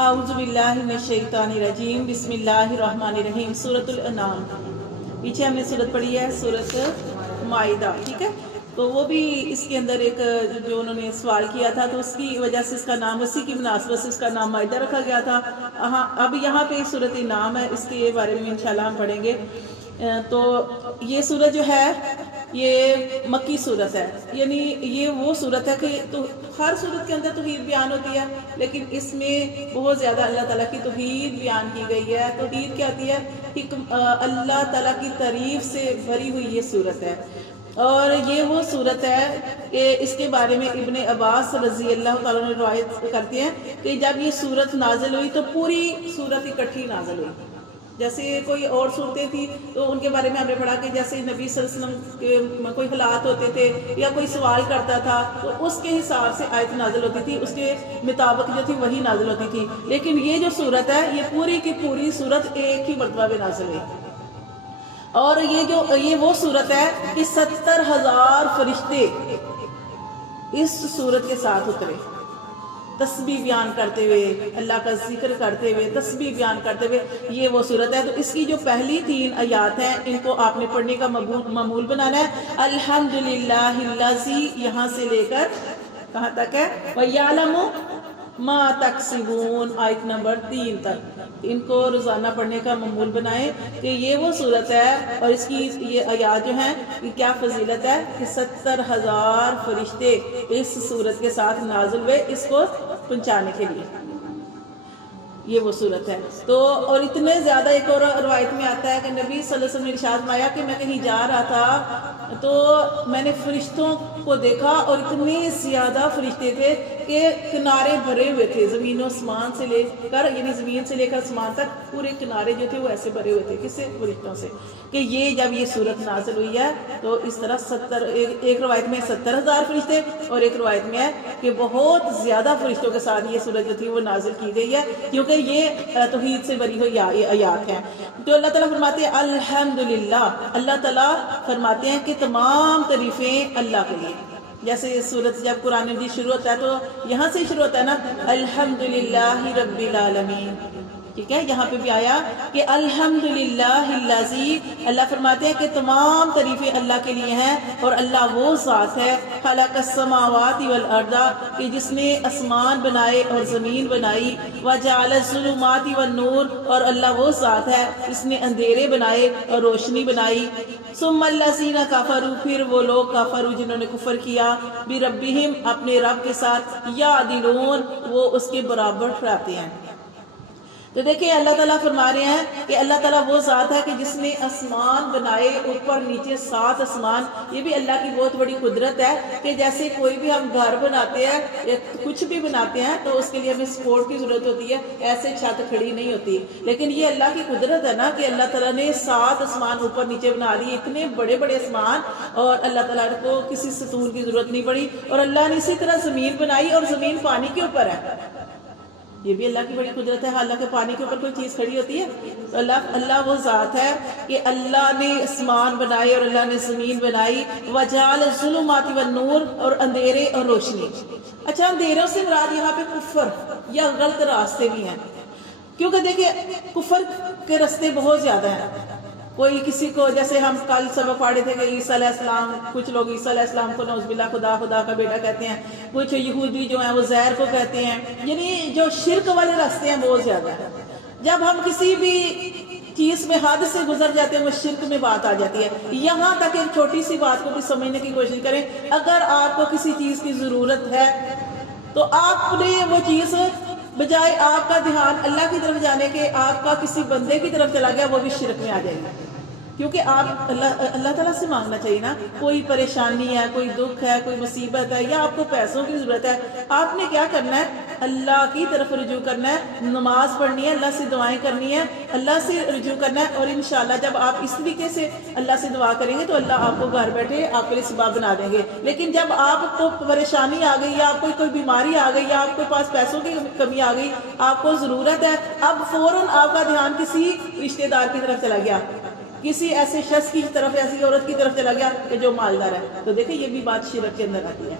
اعوذ باللہ من الشیطان الرجیم بسم اللہ الرحمن الرحیم سورۃ الانعام. پیچھے ہم نے سورت پڑھی ہے سورۃ مائدہ، ٹھیک ہے. تو وہ بھی اس کے اندر ایک جو انہوں نے سوال کیا تھا تو اس کی وجہ سے اس کا نام، اسی کی مناسبت سے اس کا نام مائدہ رکھا گیا تھا. اب یہاں پہ سورۃ انعام ہے، اس کے بارے میں انشاءاللہ ہم پڑھیں گے. تو یہ سورت جو ہے یہ مکی صورت ہے، یعنی یہ وہ صورت ہے کہ تو ہر صورت کے اندر توحید بیان ہوتی ہے، لیکن اس میں بہت زیادہ اللہ تعالیٰ کی توحید بیان کی گئی ہے. توحید کیا ہوتی ہے؟ اللہ تعالیٰ کی تعریف سے بھری ہوئی یہ صورت ہے. اور یہ وہ صورت ہے کہ اس کے بارے میں ابن عباس رضی اللہ تعالیٰ نے روایت کرتے ہیں کہ جب یہ صورت نازل ہوئی تو پوری صورت اکٹھی نازل ہوئی. جیسے کوئی اور صورتیں تھی تو ان کے بارے میں ہم نے پڑھا کہ جیسے نبی صلی اللہ علیہ وسلم کے کوئی حالات ہوتے تھے یا کوئی سوال کرتا تھا تو اس کے حساب سے آیت نازل ہوتی تھی، اس کے مطابق جو تھی وہی نازل ہوتی تھی. لیکن یہ جو صورت ہے یہ پوری کی پوری صورت ایک ہی مرتبہ میں نازل ہوئی. اور یہ وہ صورت ہے کہ 70,000 فرشتے اس صورت کے ساتھ اترے، تسبیح بیان کرتے ہوئے، اللہ کا ذکر کرتے ہوئے، تسبیح بیان کرتے ہوئے. یہ وہ صورت ہے. تو اس کی جو پہلی 3 آیات ہیں ان کو آپ نے پڑھنے کا معمول بنانا ہے. الحمدللہ الذی، یہاں سے لے کر کہاں تک ہے؟ وَيَعْلَمُ مَا تَكْسِبُونَ، آیت نمبر 3 تک. ان کو روزانہ پڑھنے کا معمول بنائیں کہ یہ وہ صورت ہے اور اس کی یہ آیات جو ہیں یہ کیا فضیلت ہے کہ 70,000 فرشتے اس صورت کے ساتھ نازل ہوئے اس کو پہنچانے کے لیے. یہ وہ صورت ہے. تو اور اتنے زیادہ ایک اور روایت میں آتا ہے کہ نبی صلی اللہ علیہ وسلم نے ارشاد فرمایا کہ میں کہیں جا رہا تھا تو میں نے فرشتوں کو دیکھا اور اتنے زیادہ فرشتے تھے کہ کنارے بھرے ہوئے تھے، زمین و آسمان سے لے کر، یعنی زمین سے لے کر آسمان تک پورے کنارے جو تھے وہ ایسے بھرے ہوئے تھے. کس سے؟ فرشتوں سے. کہ یہ جب یہ صورت نازل ہوئی ہے تو اس طرح ایک روایت میں 70,000 فرشتے اور ایک روایت میں ہے کہ بہت زیادہ فرشتوں کے ساتھ یہ صورت جو تھی وہ نازل کی گئی ہے، کیونکہ یہ توحید سے بری ہوئی آیات ہیں. تو اللہ تعالیٰ فرماتے ہیں الحمدللہ، اللہ تعالیٰ فرماتے ہیں کہ تمام تعریفیں اللہ کے لیے. جیسے یہ سورت جب قرآن مجید شروع ہوتا ہے تو یہاں سے شروع ہوتا ہے نا، الحمدللہ رب العالمین. ٹھیک ہے، یہاں پہ بھی آیا کہ الحمدللہ الذی، اللہ فرماتے ہیں کہ تمام تعریفیں اللہ کے لیے ہیں اور اللہ وہ ذات ہے خلق السماوات والارض، کہ جس نے آسمان بنائے اور زمین بنائی، وجعل الظلمات والنور، اور اللہ وہ ذات ہے جس نے اندھیرے بنائے اور روشنی بنائی. ثم الذین کفروا، پھر وہ لوگ کفروا جنہوں نے کفر کیا، بربہم، اپنے رب کے ساتھ، یعدلون، وہ اس کے برابر ٹھہراتے ہیں. تو دیکھیں اللہ تعالیٰ فرما رہے ہیں کہ اللہ تعالیٰ وہ ذات ہے کہ جس نے آسمان بنائے، اوپر نیچے 7 آسمان. یہ بھی اللہ کی بہت بڑی قدرت ہے کہ جیسے کوئی بھی ہم گھر بناتے ہیں یا کچھ بھی بناتے ہیں تو اس کے لیے ہمیں سپورٹ کی ضرورت ہوتی ہے، ایسے چھت کھڑی نہیں ہوتی. لیکن یہ اللہ کی قدرت ہے نا کہ اللہ تعالیٰ نے 7 آسمان اوپر نیچے بنا دیے، اتنے بڑے بڑے آسمان، اور اللہ تعالیٰ کو کسی ستون کی ضرورت نہیں پڑی. اور اللہ نے اسی طرح زمین بنائی اور زمین پانی کے اوپر ہے. یہ بھی اللہ کی بڑی قدرت ہے، حالانکہ پانی کے اوپر کوئی چیز کھڑی ہوتی ہے. تو اللہ وہ ذات ہے کہ اللہ نے آسمان بنائے اور اللہ نے زمین بنائی. وجعل الظلمات والنور، اور اندھیرے اور روشنی. اچھا، اندھیروں سے مراد یہاں پہ کفر یا غلط راستے بھی ہیں، کیونکہ دیکھیں کفر کے راستے بہت زیادہ ہیں. کوئی کسی کو، جیسے ہم کل سبق پڑھے تھے کہ عیسیٰ علیہ السلام، کچھ لوگ عیسیٰ علیہ السلام کو نعوذ باللہ خدا کا بیٹا کہتے ہیں، کچھ یہودی جو ہیں وہ زہر کو کہتے ہیں. یعنی جو شرک والے راستے ہیں بہت زیادہ ہیں. جب ہم کسی بھی چیز میں حد سے گزر جاتے ہیں وہ شرک میں بات آ جاتی ہے. یہاں تک ایک چھوٹی سی بات کو بھی سمجھنے کی کوشش کریں. اگر آپ کو کسی چیز کی ضرورت ہے تو آپ نے وہ چیز، بجائے آپ کا دھیان اللہ کی طرف جانے کے آپ کا کسی بندے کی طرف چلا گیا، وہ بھی شرک میں آ جائے گا. کیونکہ آپ اللہ تعالیٰ سے مانگنا چاہیے نا. کوئی پریشانی ہے، کوئی دکھ ہے، کوئی مصیبت ہے، یا آپ کو پیسوں کی ضرورت ہے، آپ نے کیا کرنا ہے؟ اللہ کی طرف رجوع کرنا ہے، نماز پڑھنی ہے، اللہ سے دعائیں کرنی ہے، اللہ سے رجوع کرنا ہے. اور انشاءاللہ جب آپ اس طریقے سے اللہ سے دعا کریں گے تو اللہ آپ کو گھر بیٹھے آپ کے لیے سبب بنا دیں گے. لیکن جب آپ کو پریشانی آ گئی یا آپ کو کوئی بیماری آ گئی یا آپ کے پاس پیسوں کی کمی آ گئی، آپ کو ضرورت ہے، اب فوراً آپ کا دھیان کسی رشتہ دار کی طرف چلا گیا، کسی ایسے شخص کی طرف، ایسی عورت کی طرف چلا گیا کہ جو مالدار ہے، تو دیکھیں یہ بھی بات شرک کے اندر آتی ہے.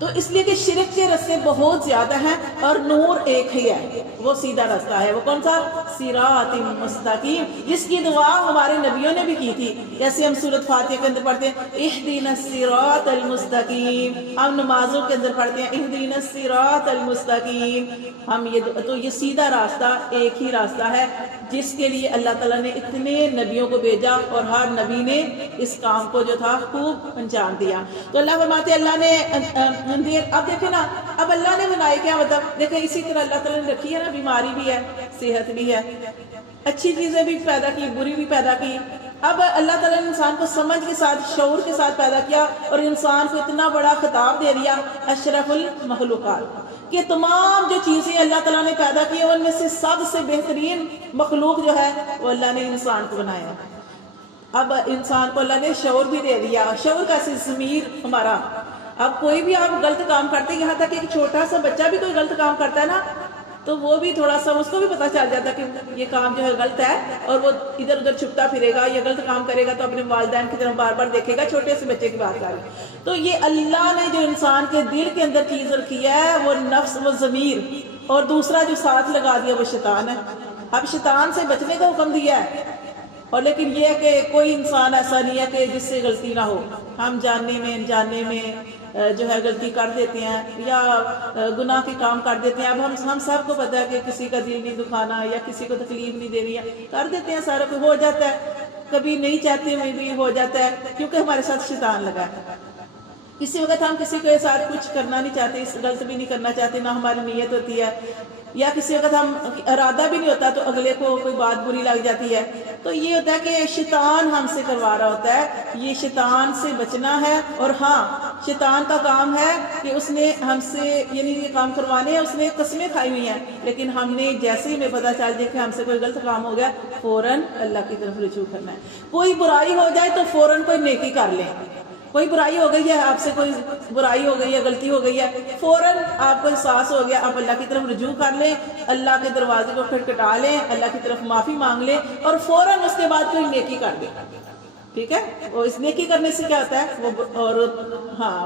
تو اس لیے کہ شرک کے راستے بہت زیادہ ہیں اور نور ایک ہی ہے، وہ سیدھا راستہ ہے۔ وہ کون سا؟ صراط مستقیم، جس کی دعا ہمارے نبیوں نے بھی کی تھی، جیسے ہم سورۃ فاتحہ کے اندر پڑھتے ہیں اہدنا الصراط المستقیم، ہم نمازوں کے اندر پڑھتے ہیں اہدنا الصراط المستقیم، ہم یہ سیدھا راستہ ایک ہی راستہ ہے جس کے لیے اللہ تعالیٰ نے اتنے نبیوں کو بھیجا اور ہر نبی نے اس کام کو جو تھا خوب انجام دیا۔ تو اللہ فرماتے اللہ نے اب دیکھیں نا، اب اللہ نے بنائے کیا، مطلب دیکھیں اسی طرح اللہ تعالیٰ نے رکھی ہے نا، بیماری بھی ہے، صحت بھی ہے، اچھی چیزیں بھی پیدا کی، بری بھی پیدا کی۔ اب اللہ تعالیٰ نے انسان کو سمجھ کے ساتھ، شعور کے ساتھ پیدا کیا اور انسان کو اتنا بڑا خطاب دے دیا اشرف المخلوقات، کہ تمام جو چیزیں اللہ تعالیٰ نے پیدا کی ان میں سے سب سے بہترین مخلوق جو ہے وہ اللہ نے انسان کو بنایا۔ اب انسان کو اللہ نے شعور بھی دے دیا، شعور کا ضمیر ہمارا، اب کوئی بھی آپ غلط کام کرتے ہیں، یہاں تک کہ ایک چھوٹا سا بچہ بھی کوئی غلط کام کرتا ہے نا تو وہ بھی تھوڑا سا اس کو بھی پتہ چل جاتا ہے کہ یہ کام جو ہے غلط ہے، اور وہ ادھر ادھر چھپتا پھرے گا یا غلط کام کرے گا تو اپنے والدین کی طرف بار بار دیکھے گا، چھوٹے سے بچے کی بات کر رہے ہیں۔ تو یہ اللہ نے جو انسان کے دل کے اندر چیز رکھی ہے وہ نفس، وہ ضمیر، اور دوسرا جو ساتھ لگا دیا وہ شیطان ہے۔ اب شیطان سے بچنے کا حکم دیا ہے، اور لیکن یہ ہے کہ کوئی انسان ایسا نہیں ہے کہ جس سے غلطی نہ ہو، ہم جاننے میں انجاننے میں جو ہے غلطی کر دیتے ہیں یا گناہ کے کام کر دیتے ہیں۔ اب ہم سب کو پتہ ہے کہ کسی کا دل نہیں دکھانا یا کسی کو تکلیف نہیں دینی ہے، کر دیتے ہیں، سارا کچھ ہو جاتا ہے، کبھی نہیں چاہتے ہوئے بھی ہو جاتا ہے کیونکہ ہمارے ساتھ شیطان لگا ہے۔ کسی وقت ہم کسی کے ساتھ کچھ کرنا نہیں چاہتے، غلط بھی نہیں کرنا چاہتے، نہ ہماری نیت ہوتی ہے، یا کسی وقت ہم ارادہ بھی نہیں ہوتا تو اگلے کو کوئی بات بری لگ جاتی ہے، تو یہ ہوتا ہے کہ شیطان ہم سے کروا رہا ہوتا ہے۔ یہ شیطان سے بچنا ہے، اور ہاں شیطان کا کام ہے کہ اس نے ہم سے یعنی یہ کام کروانے ہیں، اس نے قسمیں کھائی ہوئی ہیں، لیکن ہم نے جیسے ہی ہمیں پتہ چل جائے کہ ہم سے کوئی غلط کام ہو گیا فوراً اللہ کی طرف رجوع کرنا ہے۔ کوئی برائی ہو جائے تو فوراً کوئی نیکی کر لیں، کوئی برائی ہو گئی ہے، آپ سے کوئی برائی ہو گئی ہے، غلطی ہو گئی ہے، فوراً آپ کو احساس ہو گیا، آپ اللہ کی طرف رجوع کر لیں، اللہ کے دروازے کو کھٹکھٹا لیں، اللہ کی طرف معافی مانگ لیں، اور فوراً اس کے بعد کوئی نیکی کر دیں، ٹھیک ہے؟ اور اس نیکی کرنے سے کیا ہوتا ہے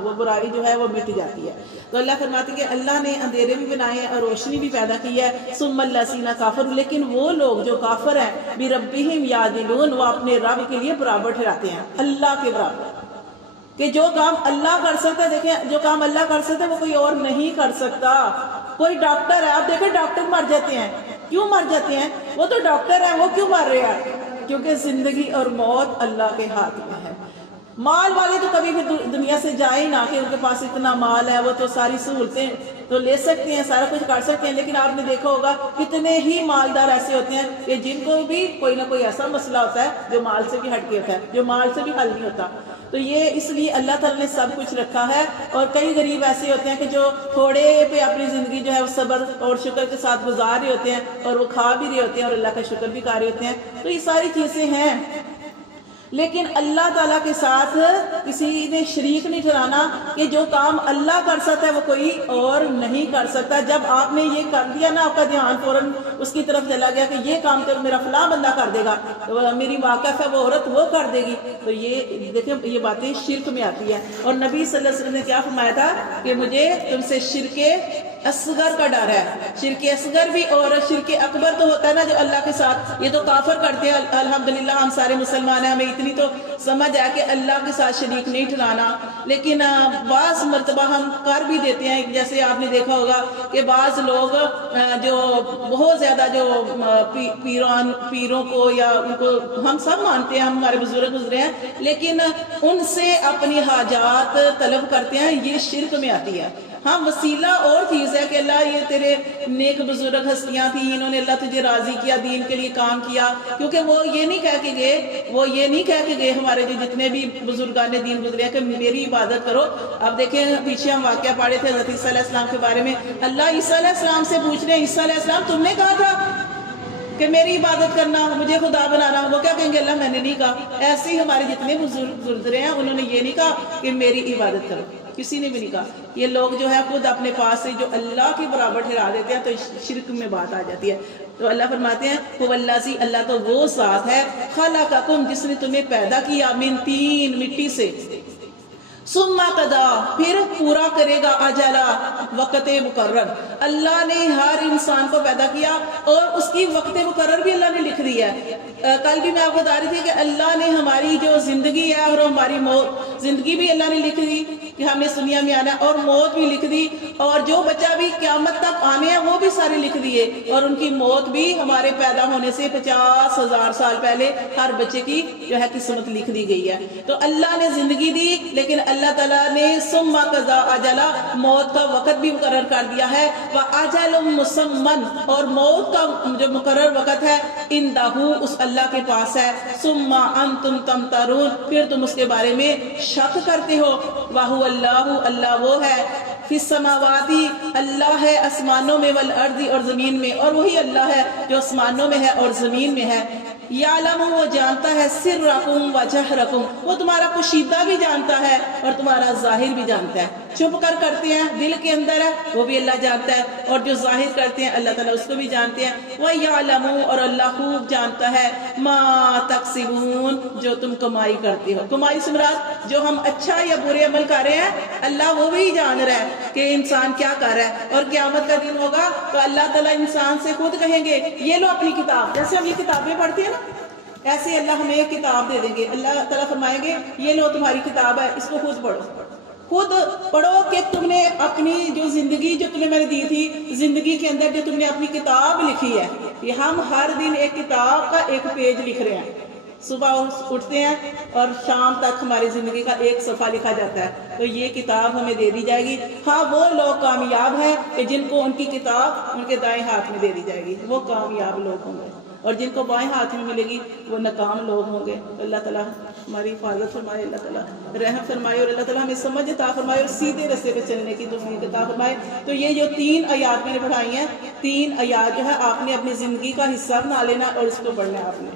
وہ برائی جو ہے وہ مٹ جاتی ہے۔ تو اللہ فرماتے کہ اللہ نے اندھیرے بھی بنائے ہیں اور روشنی بھی پیدا کی ہے، ثم الذین کافروا، لیکن وہ لوگ جو کافر ہیں بربہم یعدلون، وہ اپنے رب کے لیے برابر ٹھہراتے ہیں، اللہ کے برابر، کہ جو کام اللہ کر سکتا ہے، دیکھیں جو کام اللہ کر سکتا ہے وہ کوئی اور نہیں کر سکتا۔ کوئی ڈاکٹر ہے، آپ دیکھیں ڈاکٹر مر جاتے ہیں، کیوں مر جاتے ہیں؟ وہ تو ڈاکٹر ہیں، وہ کیوں مر رہے ہیں؟ کیونکہ زندگی اور موت اللہ کے ہاتھ میں ہے۔ مال والے تو کبھی بھی دنیا سے جائیں نہ کہ ان کے پاس اتنا مال ہے، وہ تو ساری سہولتیں تو لے سکتے ہیں، سارا کچھ کر سکتے ہیں، لیکن آپ نے دیکھا ہوگا کتنے ہی مالدار ایسے ہوتے ہیں کہ جن کو بھی کوئی نہ کوئی ایسا مسئلہ ہوتا ہے جو مال سے بھی ہٹ کے ہوتا ہے، جو مال سے بھی حل نہیں ہوتا۔ تو یہ اس لیے اللہ تعالیٰ نے سب کچھ رکھا ہے، اور کئی غریب ایسے ہوتے ہیں کہ جو تھوڑے پہ اپنی زندگی جو ہے وہ صبر اور شکر کے ساتھ گزار رہے ہوتے ہیں، اور وہ کھا بھی رہے ہوتے ہیں اور اللہ کا شکر بھی کر رہے ہوتے ہیں۔ تو یہ ساری چیزیں ہیں، لیکن اللہ تعالیٰ کے ساتھ کسی نے شریک نہیں ٹھہرانا، کہ جو کام اللہ کر سکتا ہے وہ کوئی اور نہیں کر سکتا۔ جب آپ نے یہ کر دیا نا، آپ کا دھیان فوراً اس کی طرف چلا گیا کہ یہ کام تو میرا فلاں بندہ کر دے گا، میری واقف ہے وہ عورت وہ کر دے گی، تو یہ دیکھیں یہ باتیں شرک میں آتی ہیں۔ اور نبی صلی اللہ علیہ وسلم نے کیا فرمایا تھا کہ مجھے تم سے شرک اصغر کا ڈر ہے۔ شرک اصغر بھی اور شرک اکبر تو ہوتا ہے نا جو اللہ کے ساتھ، یہ تو کافر کرتے ہیں، الحمدللہ ہم سارے مسلمان ہیں، ہمیں اتنی تو سمجھ ہے کہ اللہ کے ساتھ شریک نہیں ٹھہرانا، لیکن بعض مرتبہ ہم کر بھی دیتے ہیں۔ جیسے آپ نے دیکھا ہوگا کہ بعض لوگ جو بہت زیادہ جو پیروں کو یا ان کو ہم سب مانتے ہیں، ہم ہمارے بزرگ گزرے ہیں، لیکن ان سے اپنی حاجات طلب کرتے ہیں، یہ شرک میں آتی ہے۔ ہاں وسیلہ اور چیز ہے کہ اللہ یہ تیرے نیک بزرگ ہستیاں تھیں، انہوں نے اللہ تجھے راضی کیا، دین کے لیے کام کیا، کیونکہ وہ یہ نہیں کہہ کے گئے ہمارے جو جتنے بھی بزرگان دین گزرے ہیں کہ میری عبادت کرو۔ اب دیکھیں پیچھے ہم واقعہ پڑھے تھے حضرت عیسیٰ علیہ السلام کے بارے میں، اللہ عیسیٰ علیہ السلام سے پوچھ رہے ہیں، عیسیٰ علیہ السلام تم نے کہا تھا کہ میری عبادت کرنا، مجھے خدا بنانا، وہ کیا کہیں گے؟ اللہ میں نے نہیں کہا۔ ایسے ہی ہمارے جتنے بزرگ گزرے ہیں انہوں نے یہ نہیں کہا کہ میری عبادت کرو، کسی نے بھی نہیں کہا۔ یہ لوگ جو ہے خود اپنے پاس سے جو اللہ کے برابر ٹھہرا دیتے ہیں تو شرک میں بات آ جاتی ہے۔ تو اللہ فرماتے ہیں هو الذی، اللہ تو وہ ذات ہے، خلقکم، جس نے تمہیں پیدا کیا، من طین، مٹی سے، ثم قضا پھر پورا کرے گا اجلا وقت مقرر. اللہ نے ہر انسان کو پیدا کیا اور اس کی وقت مقرر بھی اللہ نے لکھ دی ہے. کل بھی میں آپ کو بتا رہی تھی کہ اللہ نے ہماری جو زندگی ہے اور ہماری موت، زندگی بھی اللہ نے لکھ دی کہ ہم نے اس دنیا میں آنا ہے، اور موت بھی لکھ دی، اور جو بچہ بھی قیامت تک آنے ہیں وہ بھی سارے لکھ دیے، اور ان کی موت بھی ہمارے پیدا ہونے سے 50,000 سال پہلے ہر بچے کی جو ہے قسمت لکھ دی گئی ہے. تو اللہ نے زندگی دی، لیکن اللہ تعالیٰ نے ثم قضا اجلا موت کا وقت بھی مقرر کر دیا ہے. وَأَجَلٌ مُّسَمًّى اور موت کا جو مقرر وقت ہے عِندَهُ اس اللہ کے پاس ہے. ثُمَّ أَنتُمْ تَمْتَرُونَ پھر تم اس کے بارے میں شک کرتے ہو. وَهُوَ اللَّهُ اللہ وہ ہے، فِي السَّمَاوَاتِ اللہ ہے آسمانوں میں، وَالْأَرْضِ اور زمین میں، اور وہی اللہ ہے جو آسمانوں میں ہے اور زمین میں ہے. یعلم وہ جانتا ہے سرکم وجہرکم وہ تمہارا پوشیدہ بھی جانتا ہے اور تمہارا ظاہر بھی جانتا ہے. چھپ کر کرتے ہیں دل کے اندر ہے وہ بھی اللہ جانتا ہے، اور جو ظاہر کرتے ہیں اللہ تعالیٰ اس کو بھی جانتے ہیں. وَيَعْلَمُ اور اللہ خوب جانتا ہے ما تکسبون جو تم کمائی کرتے ہو. کمائی سے مراد جو ہم اچھا یا برے عمل کر رہے ہیں اللہ وہ بھی جان رہا ہے کہ انسان کیا کر رہا ہے. اور قیامت کا دن ہوگا تو اللہ تعالیٰ انسان سے خود کہیں گے یہ لو اپنی کتاب. جیسے ہم یہ کتابیں پڑھتے ہیں نا ایسے اللہ ہمیں ایک کتاب دے دیں گے. اللہ تعالیٰ فرمائیں گے یہ لو تمہاری کتاب ہے، اس کو خود پڑھو. خود پڑھو کہ تم نے اپنی جو زندگی جو تمہیں میں نے دی تھی، زندگی کے اندر جو تم نے اپنی کتاب لکھی ہے. یہ ہم ہر دن ایک کتاب کا ایک پیج لکھ رہے ہیں. صبح اٹھتے ہیں اور شام تک ہماری زندگی کا ایک صفحہ لکھا جاتا ہے. تو یہ کتاب ہمیں دے دی جائے گی. ہاں وہ لوگ کامیاب ہیں کہ جن کو ان کی کتاب ان کے دائیں ہاتھ میں دے دی جائے گی، وہ کامیاب لوگ ہوں گے. اور جن کو بائیں ہاتھ میں ملے گی وہ ناکام لوگ ہوں گے. اللہ تعالیٰ ہماری حفاظت فرمائے، اللہ تعالیٰ رحم فرمائے، اور اللہ تعالیٰ ہمیں سمجھ عطا فرمائے اور سیدھے راستے پہ چلنے کی توفیق عطا فرمائے. تو یہ جو 3 آیات میں نے پڑھائی ہیں، 3 آیات جو ہے آپ نے اپنی زندگی کا حصہ بنا لینا اور اس کو پڑھنا ہے آپ نے.